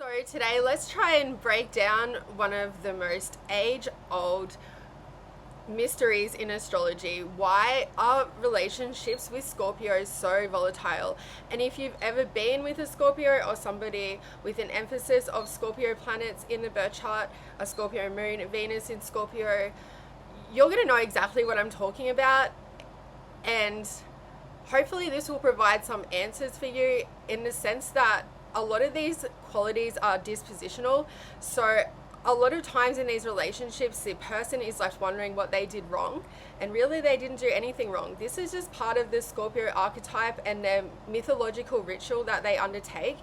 So today let's try and break down one of the most age-old mysteries in astrology. Why are relationships with Scorpio so volatile? And if you've ever been with a Scorpio or somebody with an emphasis of Scorpio planets in the birth chart, a Scorpio moon, Venus in Scorpio, you're going to know exactly what I'm talking about. And hopefully this will provide some answers for you, in the sense that a lot of these qualities are dispositional. So a lot of times in these relationships, the person is left wondering what they did wrong, and really they didn't do anything wrong. This is just part of the Scorpio archetype and their mythological ritual that they undertake,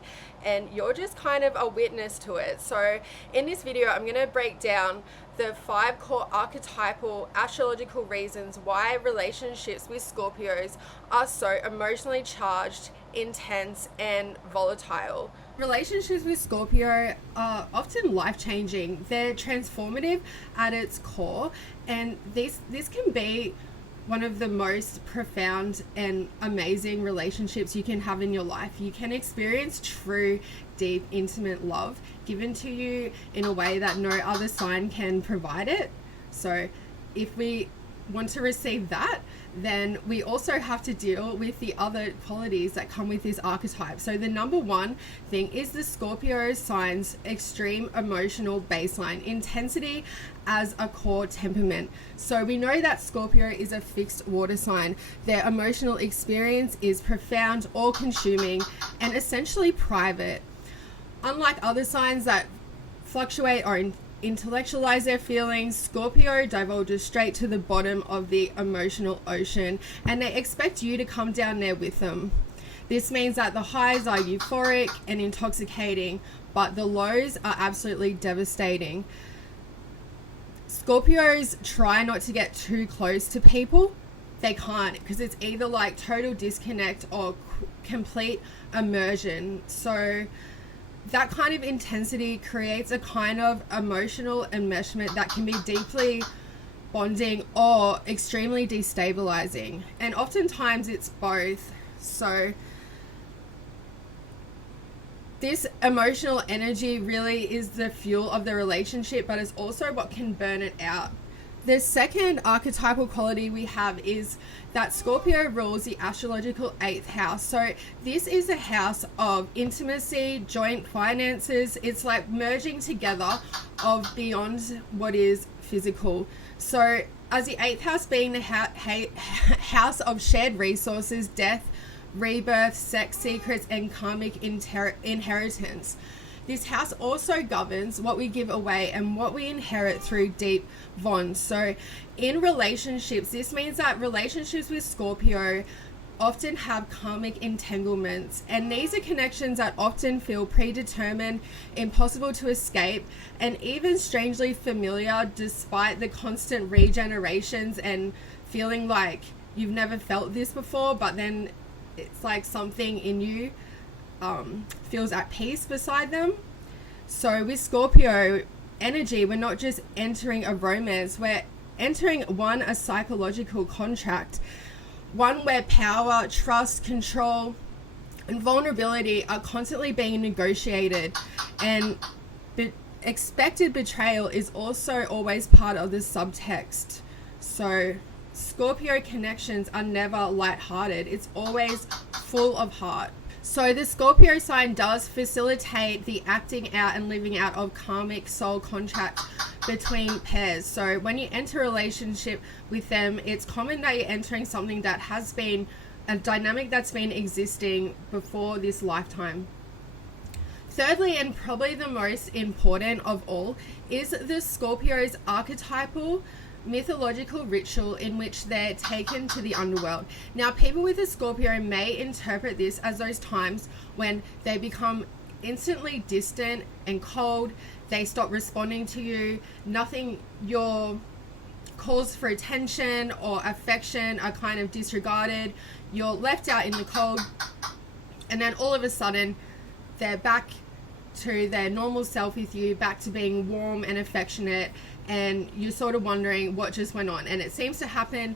and you're just kind of a witness to it. So in this video, I'm going to break down the 5 core archetypal astrological reasons why relationships with Scorpios are so emotionally charged, intense, and volatile. Relationships with Scorpio are often life-changing. They're transformative at its core, and this can be one of the most profound and amazing relationships you can have in your life. You can experience true, deep, intimate love given to you in a way that no other sign can provide it. So if we want to receive that, then we also have to deal with the other qualities that come with this archetype. So the number one thing is the Scorpio sign's extreme emotional baseline, intensity as a core temperament. So we know that Scorpio is a fixed water sign. Their emotional experience is profound, all-consuming, and essentially private. Unlike other signs that fluctuate or intellectualize their feelings, Scorpio divulges straight to the bottom of the emotional ocean, and they expect you to come down there with them. This means that the highs are euphoric and intoxicating, but the lows are absolutely devastating. Scorpios try not to get too close to people. They can't, because it's either like total disconnect or complete immersion. So that kind of intensity creates a kind of emotional enmeshment that can be deeply bonding or extremely destabilizing. And oftentimes it's both. So this emotional energy really is the fuel of the relationship, but it's also what can burn it out. The second archetypal quality we have is that Scorpio rules the astrological 8th house. So this is a house of intimacy, joint finances. It's like merging together of beyond what is physical. So as the 8th house being the house of shared resources, death, rebirth, sex, secrets, and karmic inheritance. This house also governs what we give away and what we inherit through deep bonds. So in relationships, this means that relationships with Scorpio often have karmic entanglements, and these are connections that often feel predetermined, impossible to escape, and even strangely familiar, despite the constant regenerations and feeling like you've never felt this before, but then it's like something in you feels at peace beside them. So with Scorpio energy, we're not just entering a romance, we're entering a psychological contract, one where power, trust, control, and vulnerability are constantly being negotiated, and expected betrayal is also always part of the subtext. So Scorpio connections are never lighthearted, it's always full of heart. So the Scorpio sign does facilitate the acting out and living out of karmic soul contract between pairs. So when you enter a relationship with them, it's common that you're entering something that has been a dynamic that's been existing before this lifetime. Thirdly, and probably the most important of all, is the Scorpio's archetypal mythological ritual in which they're taken to the underworld. Now, people with a Scorpio may interpret this as those times when they become instantly distant and cold. They stop responding to you. Nothing, your calls for attention or affection are kind of disregarded. You're left out in the cold, and then all of a sudden they're back to their normal self with you, back to being warm and affectionate, and you're sort of wondering what just went on. And it seems to happen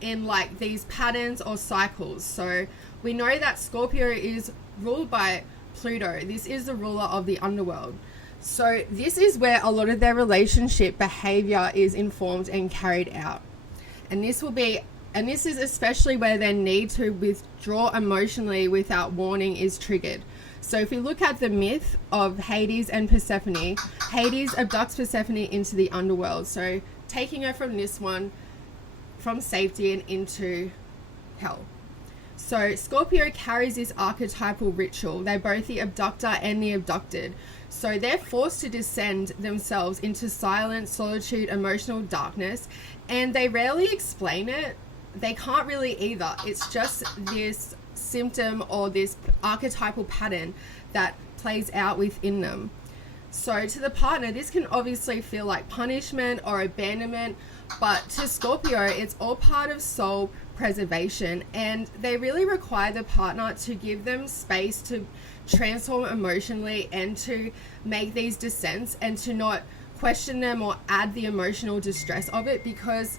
in like these patterns or cycles. So we know that Scorpio is ruled by Pluto. This is the ruler of the underworld. So this is where a lot of their relationship behavior is informed and carried out. And this is especially where their need to withdraw emotionally without warning is triggered. So if we look at the myth of Hades and Persephone, Hades abducts Persephone into the underworld. So taking her from this one, from safety and into hell. So Scorpio carries this archetypal ritual. They're both the abductor and the abducted. So they're forced to descend themselves into silence, solitude, emotional darkness, and they rarely explain it. They can't really either. It's just this symptom or this archetypal pattern that plays out within them. So to the partner, this can obviously feel like punishment or abandonment, but to Scorpio, it's all part of soul preservation, and they really require the partner to give them space to transform emotionally and to make these descents and to not question them or add the emotional distress of it, because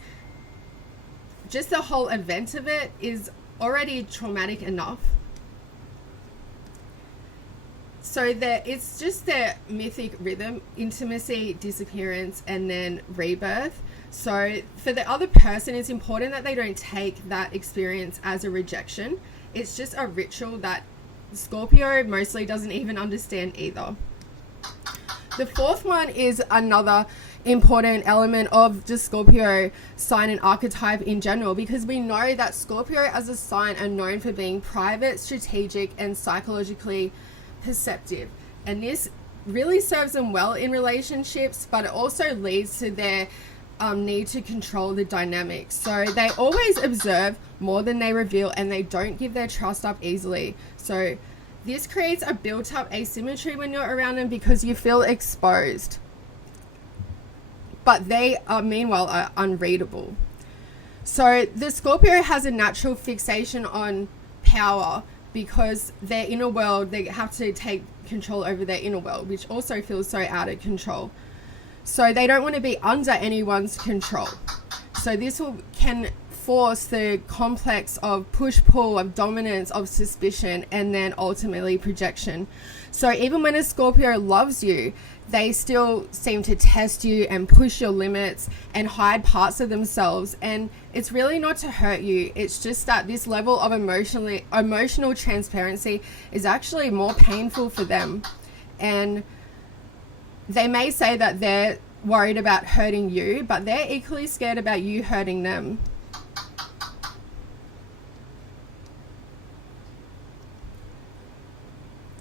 just the whole event of it is already traumatic enough. So it's just their mythic rhythm: intimacy, disappearance, and then rebirth. So for the other person, it's important that they don't take that experience as a rejection. It's just a ritual that Scorpio mostly doesn't even understand either. The fourth one is another important element of the Scorpio sign and archetype in general, because we know that Scorpio as a sign are known for being private, strategic, and psychologically perceptive. And this really serves them well in relationships, but it also leads to their need to control the dynamics. So they always observe more than they reveal, and they don't give their trust up easily. So this creates a built-up asymmetry when you're around them because you feel exposed. But they are, meanwhile, are unreadable. So the Scorpio has a natural fixation on power because their inner world, they have to take control over their inner world, which also feels so out of control. So they don't want to be under anyone's control. So this can force the complex of push-pull, of dominance, of suspicion, and then ultimately projection. So even when a Scorpio loves you, they still seem to test you and push your limits and hide parts of themselves. And it's really not to hurt you. It's just that this level of emotional transparency is actually more painful for them. And they may say that they're worried about hurting you, but they're equally scared about you hurting them.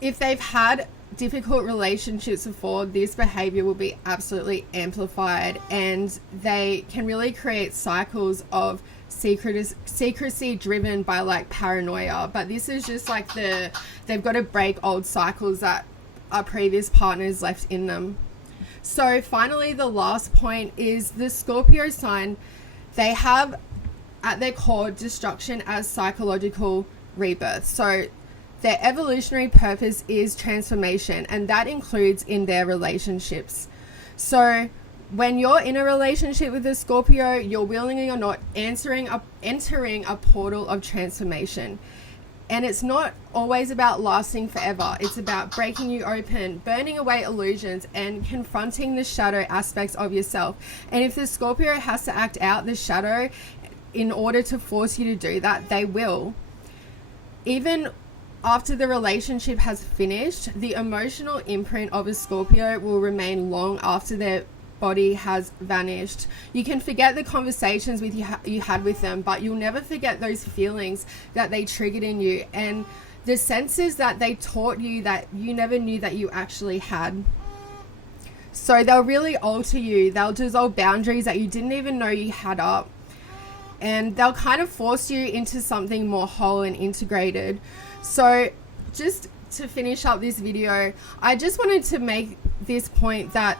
If they've had difficult relationships before, this behavior will be absolutely amplified, and they can really create cycles of secrecy driven by like paranoia. But this is just like they've got to break old cycles that our previous partners left in them. So finally, the last point is the Scorpio sign. They have at their core destruction as psychological rebirth. So their evolutionary purpose is transformation, and that includes in their relationships. So when you're in a relationship with a Scorpio, you're willingly or not entering a portal of transformation. And it's not always about lasting forever. It's about breaking you open, burning away illusions, and confronting the shadow aspects of yourself. And if the Scorpio has to act out the shadow in order to force you to do that, they will. Even after the relationship has finished, the emotional imprint of a Scorpio will remain long after their body has vanished. You can forget the conversations you had with them, but you'll never forget those feelings that they triggered in you and the senses that they taught you that you never knew that you actually had. So they'll really alter you. They'll dissolve boundaries that you didn't even know you had up, and they'll kind of force you into something more whole and integrated. So just to finish up this video, I just wanted to make this point that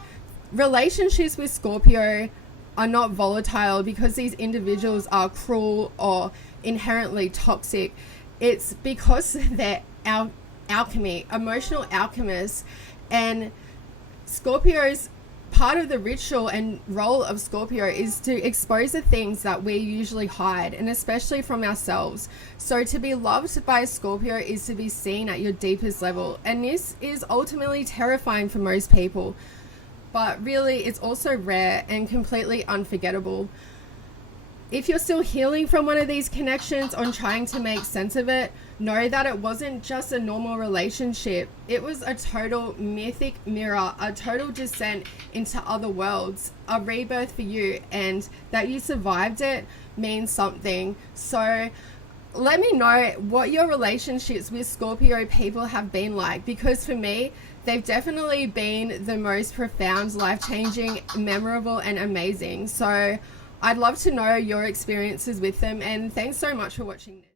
relationships with Scorpio are not volatile because these individuals are cruel or inherently toxic. It's because they're emotional alchemists, and Scorpio's part of the ritual and role of Scorpio is to expose the things that we usually hide, and especially from ourselves. So to be loved by a Scorpio is to be seen at your deepest level, and this is ultimately terrifying for most people, but really it's also rare and completely unforgettable. If you're still healing from one of these connections or trying to make sense of it, know that it wasn't just a normal relationship. It was a total mythic mirror, a total descent into other worlds, a rebirth for you, and that you survived it means something. So let me know what your relationships with Scorpio people have been like, because for me, they've definitely been the most profound, life-changing, memorable, and amazing. So I'd love to know your experiences with them, and thanks so much for watching this.